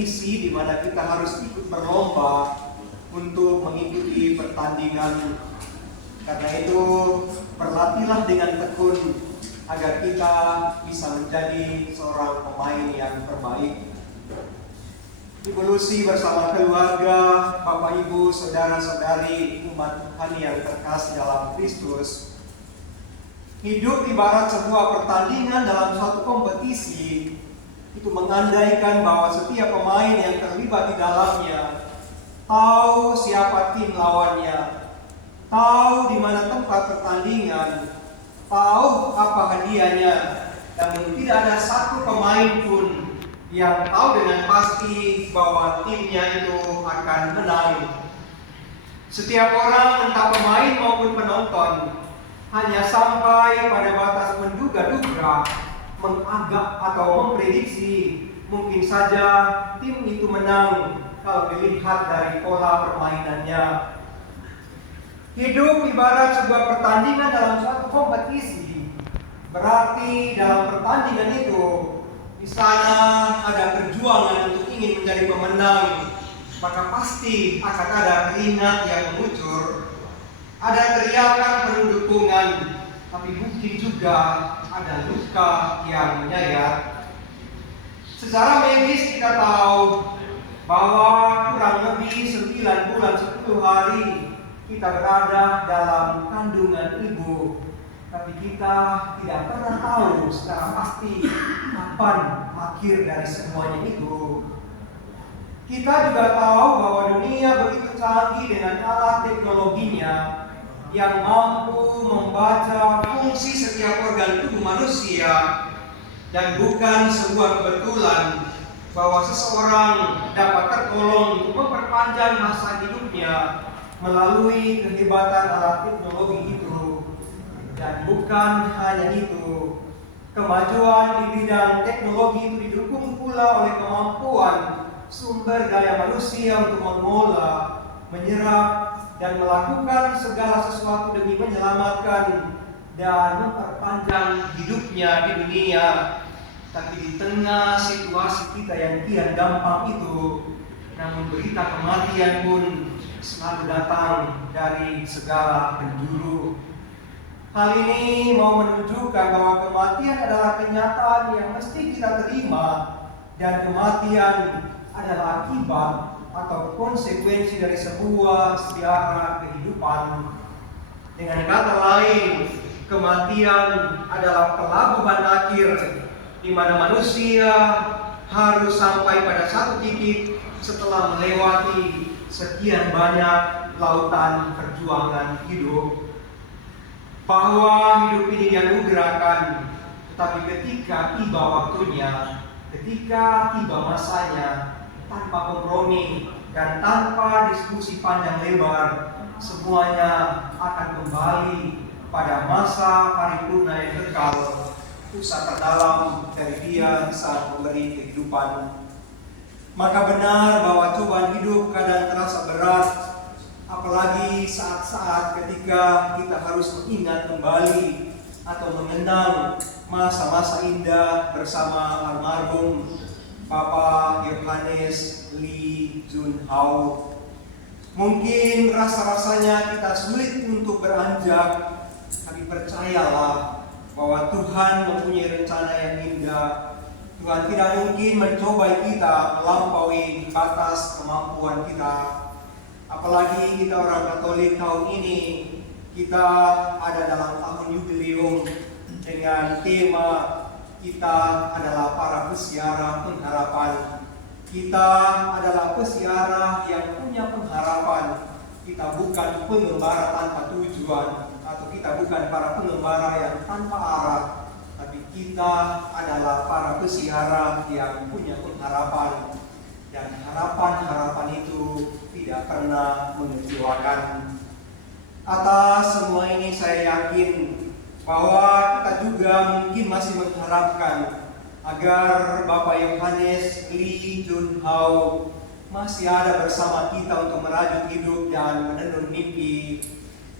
kompetisi di mana kita harus ikut berlomba untuk mengikuti pertandingan. Karena itu, berlatihlah dengan tekun agar kita bisa menjadi seorang pemain yang terbaik. Ibu Lucy bersama keluarga, Bapak Ibu, saudara-saudari umat Tuhan yang terkasih dalam Kristus, hidup ibarat sebuah pertandingan dalam suatu kompetisi. Itu mengandaikan bahwa setiap pemain yang terlibat di dalamnya tahu siapa tim lawannya, tahu di mana tempat pertandingan, tahu apa hadiahnya, dan tidak ada satu pemain pun yang tahu dengan pasti bahwa timnya itu akan menang. Setiap orang, entah pemain maupun penonton, hanya sampai pada batas menduga-duga, mengagap atau memprediksi mungkin saja tim itu menang kalau dilihat dari pola permainannya. Hidup ibarat sebuah pertandingan dalam suatu kompetisi. Berarti dalam pertandingan itu, di sana ada perjuangan untuk ingin menjadi pemenang, maka pasti akan ada keringat yang mengucur, ada teriakan penuh dukungan, tapi mungkin juga ada luka yang menyayat. Secara medis kita tahu bahwa kurang lebih 9 bulan 10 hari kita berada dalam kandungan ibu. Tapi kita tidak pernah tahu secara pasti kapan akhir dari semuanya itu. Kita juga tahu bahwa dunia begitu canggih dengan alat teknologinya yang mampu membaca fungsi setiap organ tubuh manusia, dan bukan sebuah kebetulan bahwa seseorang dapat tertolong untuk memperpanjang masa hidupnya melalui kehebatan alat teknologi itu. Dan bukan hanya itu, kemajuan di bidang teknologi itu didukung pula oleh kemampuan sumber daya manusia untuk mengolah, menyerap, dan melakukan segala sesuatu demi menyelamatkan dan memperpanjang hidupnya di dunia. Tapi di tengah situasi kita yang kian gampang itu, namun berita kematian pun selalu datang dari segala penjuru. Hal ini mau menunjukkan bahwa kematian adalah kenyataan yang mesti kita terima, dan kematian adalah akibat atau konsekuensi dari sebuah sejarah kehidupan. Dengan kata lain, kematian adalah pelabuhan akhir di mana manusia harus sampai pada satu titik setelah melewati sekian banyak lautan perjuangan hidup. Bahwa hidup ini dianugerahkan, tetapi ketika tiba waktunya, ketika tiba masanya, tanpa kompromi dan tanpa diskusi panjang lebar, semuanya akan kembali pada masa paripurna yang kekal, pusat terdalam dari Dia Sang Pemberi kehidupan. Maka benar bahwa cobaan hidup kadang terasa berat, apalagi saat-saat ketika kita harus mengingat kembali atau mengenang masa-masa indah bersama almarhum Bapak Yohanes Lee Jun Hao. Mungkin rasa-rasanya kita sulit untuk beranjak, tapi percayalah bahwa Tuhan mempunyai rencana yang indah. Tuhan tidak mungkin mencobai kita melampaui batas kemampuan kita. Apalagi kita orang Katolik tahun ini, kita ada dalam tahun jubileum dengan tema kita adalah para pesiara pengharapan. Kita adalah pesiara yang punya pengharapan. Kita bukan pengembara tanpa tujuan, atau kita bukan para pengembara yang tanpa arah, tapi kita adalah para pesiara yang punya pengharapan. Dan harapan-harapan itu tidak pernah mengecewakan. Atas semua ini saya yakin bahwa kita juga mungkin masih mengharapkan agar Bapak Yohanes Lee Jun Hao masih ada bersama kita untuk merajut hidup dan menenun mimpi.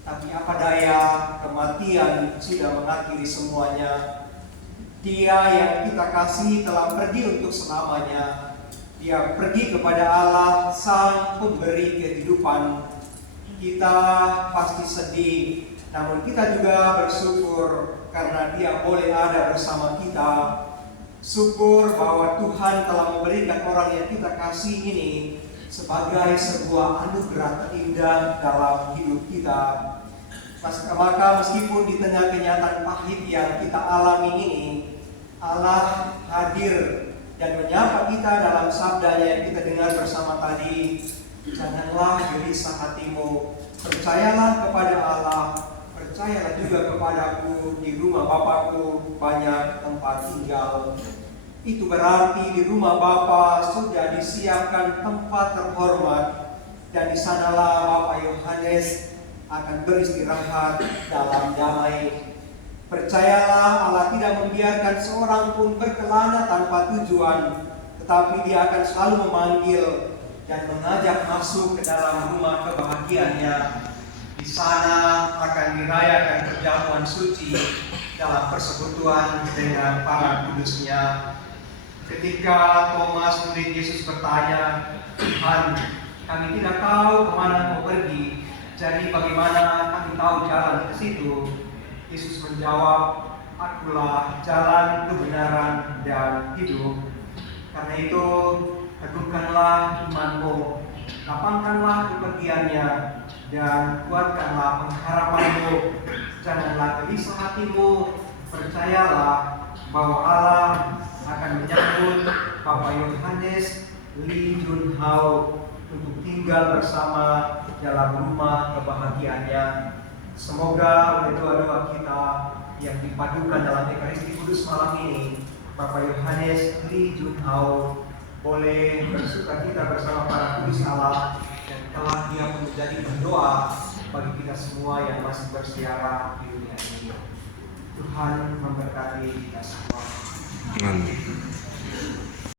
Tapi apa daya, kematian sudah mengakhiri semuanya. Dia yang kita kasih telah pergi untuk selamanya. Dia pergi kepada Allah, Sang Pemberi kehidupan. Kita pasti sedih, namun kita juga bersyukur karena Dia boleh ada bersama kita. Syukur bahwa Tuhan telah memberikan orang yang kita kasih ini sebagai sebuah anugerah terindah dalam hidup kita. Maka meskipun di tengah kenyataan pahit yang kita alami ini, Allah hadir dan menyapa kita dalam sabdanya yang kita dengar bersama tadi. Janganlah gelisah hatimu, percayalah kepada Allah, percayalah juga kepadaku. Di rumah Bapakku banyak tempat tinggal. Itu berarti di rumah Bapa sudah disiapkan tempat terhormat, dan di sanalah Bapak Yohanes akan beristirahat dalam damai. Percayalah, Allah tidak membiarkan seorang pun berkelana tanpa tujuan, tetapi Dia akan selalu memanggil dan mengajak masuk ke dalam rumah kebahagiaannya. Di sana akan dirayakan perjamuan suci dalam persekutuan dengan para kudusnya. Ketika Thomas murid Yesus bertanya, Tuhan, kami tidak tahu kemana Kau pergi, jadi bagaimana kami tahu jalan ke situ? Yesus menjawab, Akulah jalan, kebenaran, dan hidup. Karena itu, teguhkanlah imanmu, lapangkanlah kepergiannya, dan kuatkanlah pengharapanmu. Janganlah gelisah hatimu, percayalah bahwa Allah akan menyambut Bapak Yohanes Lee Jun Hao untuk tinggal bersama dalam rumah kebahagiaannya. Semoga oleh doa-doa kita yang dipadukan dalam Ekaristi Kudus malam ini, Bapak Yohanes Lee Jun Hao boleh bersukacita bersama para kudus Allah, dan telah Dia menjadi berdoa bagi kita semua yang masih bersiara di dunia ini. Tuhan memberkati kita semua. Amin.